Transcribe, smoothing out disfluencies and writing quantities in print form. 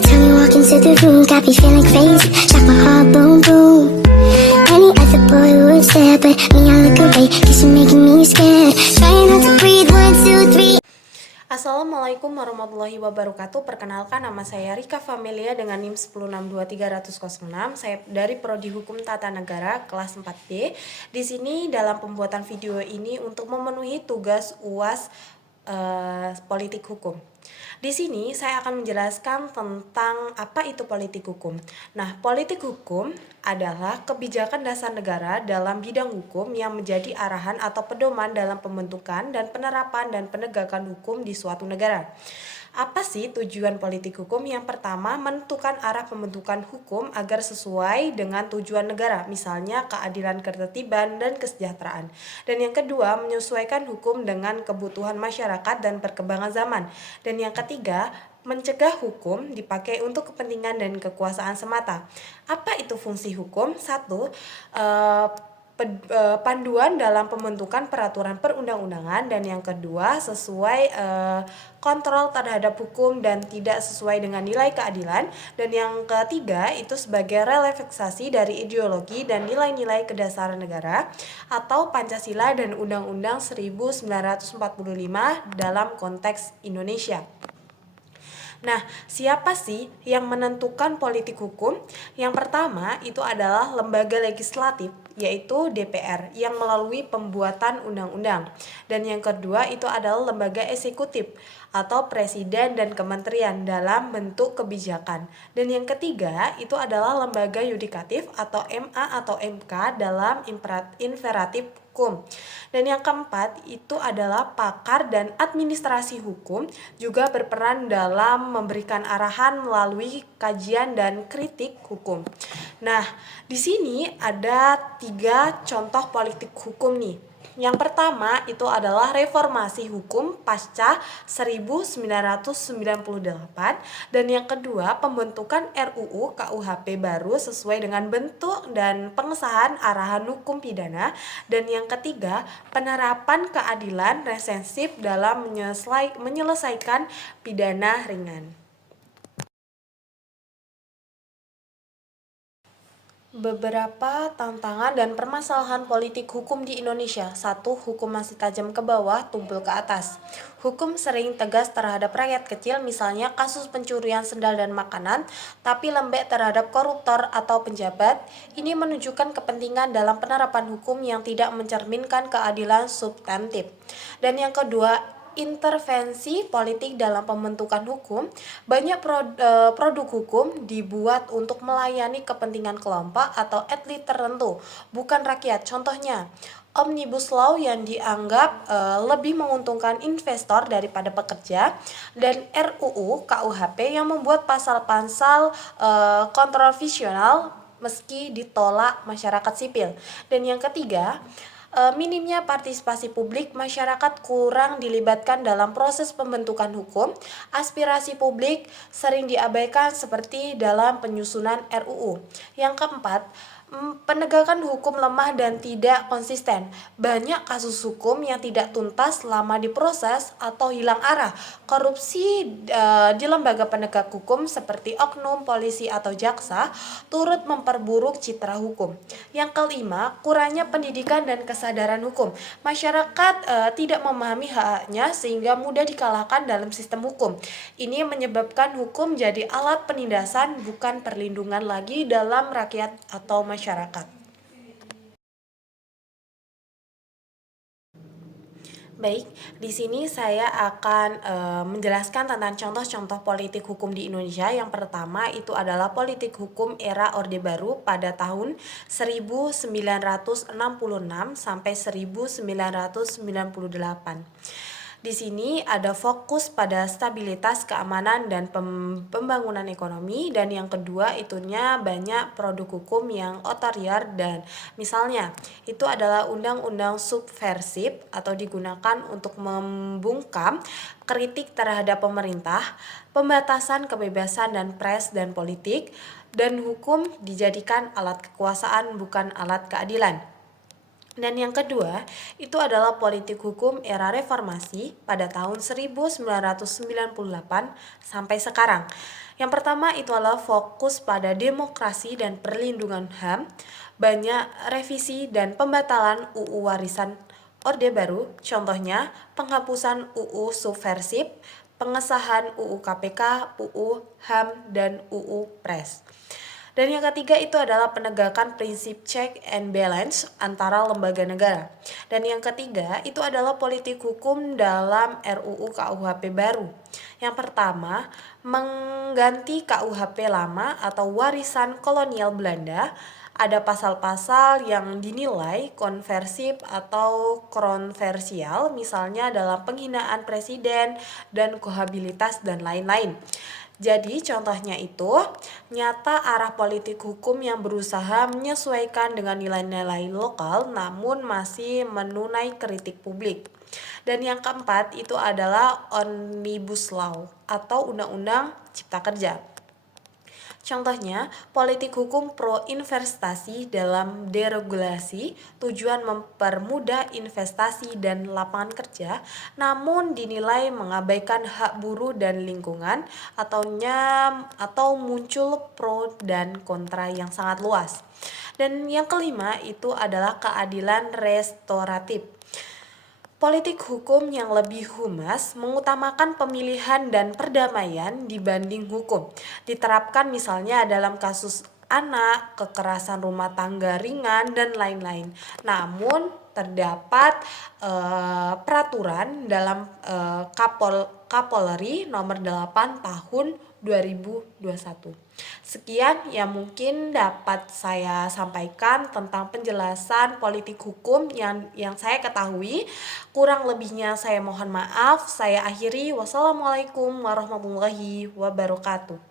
time you walk into the room, got me feeling crazy, like my heart boom boom. Any other boy would stare, but me I look away, cause you're making me scared. Trying not to breathe, 1, 2, 3. Assalamualaikum warahmatullahi wabarakatuh. Perkenalkan, nama saya Rika Familia dengan NIM 1062306. Saya dari Prodi Hukum Tata Negara kelas 4B. Di sini dalam pembuatan video ini untuk memenuhi tugas UAS politik hukum. Di sini saya akan menjelaskan tentang apa itu politik hukum. Nah, politik hukum adalah kebijakan dasar negara dalam bidang hukum yang menjadi arahan atau pedoman dalam pembentukan dan penerapan dan penegakan hukum di suatu negara. Apa sih tujuan politik hukum? Yang pertama, menentukan arah pembentukan hukum agar sesuai dengan tujuan negara, misalnya keadilan, ketertiban, dan kesejahteraan. Dan yang kedua, menyesuaikan hukum dengan kebutuhan masyarakat dan perkembangan zaman. Dan yang ketiga, mencegah hukum dipakai untuk kepentingan dan kekuasaan semata. Apa itu fungsi hukum? Satu, panduan dalam pembentukan peraturan perundang-undangan, dan yang kedua sesuai kontrol terhadap hukum dan tidak sesuai dengan nilai keadilan, dan yang ketiga itu sebagai releksasi dari ideologi dan nilai-nilai kedasar negara atau Pancasila dan Undang-Undang 1945 dalam konteks Indonesia. Nah, siapa sih yang menentukan politik hukum? Yang pertama itu adalah lembaga legislatif, yaitu DPR, yang melalui pembuatan undang-undang. Dan yang kedua itu adalah lembaga eksekutif atau presiden dan kementerian dalam bentuk kebijakan. Dan yang ketiga itu adalah lembaga yudikatif atau MA atau MK dalam imperatif hukum. Dan yang keempat itu adalah pakar dan administrasi hukum, juga berperan dalam memberikan arahan melalui kajian dan kritik hukum. Nah, di sini ada 3 contoh politik hukum nih. Yang pertama itu adalah reformasi hukum pasca 1998, dan yang kedua pembentukan RUU KUHP baru sesuai dengan bentuk dan pengesahan arahan hukum pidana, dan yang ketiga penerapan keadilan represif dalam menyelesaikan pidana ringan. Beberapa tantangan dan permasalahan politik hukum di Indonesia. 1. Hukum masih tajam ke bawah, tumpul ke atas. Hukum sering tegas terhadap rakyat kecil, misalnya kasus pencurian sendal dan makanan, tapi lembek terhadap koruptor atau penjabat. Ini menunjukkan kepentingan dalam penerapan hukum yang tidak mencerminkan keadilan substantif. Dan yang kedua, intervensi politik dalam pembentukan hukum. Banyak produk hukum dibuat untuk melayani kepentingan kelompok atau elit tertentu, bukan rakyat. Contohnya, Omnibus Law yang dianggap lebih menguntungkan investor daripada pekerja, dan RUU KUHP yang membuat pasal-pasal kontroversial meski ditolak masyarakat sipil. Dan yang ketiga, minimnya partisipasi publik, masyarakat kurang dilibatkan dalam proses pembentukan hukum, aspirasi publik sering diabaikan seperti dalam penyusunan RUU. Yang keempat, penegakan hukum lemah dan tidak konsisten. Banyak kasus hukum yang tidak tuntas selama diproses atau hilang arah. Korupsi di lembaga penegak hukum seperti oknum, polisi atau jaksa turut memperburuk citra hukum. Yang kelima, kurangnya pendidikan dan kesadaran hukum. Masyarakat tidak memahami hak-haknya sehingga mudah dikalahkan dalam sistem hukum. Ini menyebabkan hukum jadi alat penindasan, bukan perlindungan lagi dalam rakyat atau masyarakat. Baik, di sini saya akan menjelaskan tentang contoh-contoh politik hukum di Indonesia. Yang pertama itu adalah politik hukum era Orde Baru pada tahun 1966 sampai 1998. Di sini ada fokus pada stabilitas, keamanan, dan pembangunan ekonomi. Dan yang kedua itunya banyak produk hukum yang otoriter, dan misalnya itu adalah undang-undang subversif atau digunakan untuk membungkam kritik terhadap pemerintah, pembatasan kebebasan dan pers dan politik, dan hukum dijadikan alat kekuasaan bukan alat keadilan. Dan yang kedua, itu adalah politik hukum era reformasi pada tahun 1998 sampai sekarang. Yang pertama itu adalah fokus pada demokrasi dan perlindungan HAM, banyak revisi dan pembatalan UU Warisan Orde Baru, contohnya penghapusan UU Subversif, pengesahan UU KPK, UU HAM, dan UU Pres. Dan yang ketiga itu adalah penegakan prinsip check and balance antara lembaga negara. Dan yang ketiga itu adalah politik hukum dalam RUU KUHP baru. Yang pertama, mengganti KUHP lama atau warisan kolonial Belanda. Ada pasal-pasal yang dinilai konversif atau kontroversial, misalnya dalam penghinaan presiden dan kohabilitas dan lain-lain. Jadi contohnya itu nyata arah politik hukum yang berusaha menyesuaikan dengan nilai-nilai lokal namun masih menunai kritik publik. Dan yang keempat itu adalah Omnibus Law atau Undang-Undang Cipta Kerja. Contohnya, politik hukum pro investasi dalam deregulasi tujuan mempermudah investasi dan lapangan kerja, namun dinilai mengabaikan hak buruh dan lingkungan atau muncul pro dan kontra yang sangat luas. Dan yang kelima itu adalah keadilan restoratif. Politik hukum yang lebih humas mengutamakan pemilihan dan perdamaian dibanding hukum. Diterapkan misalnya dalam kasus anak, kekerasan rumah tangga ringan, dan lain-lain. Namun terdapat peraturan dalam Kapolri nomor 8 tahun 2021. Sekian yang mungkin dapat saya sampaikan tentang penjelasan politik hukum yang saya ketahui. Kurang lebihnya saya mohon maaf. Saya akhiri. Wassalamualaikum warahmatullahi wabarakatuh.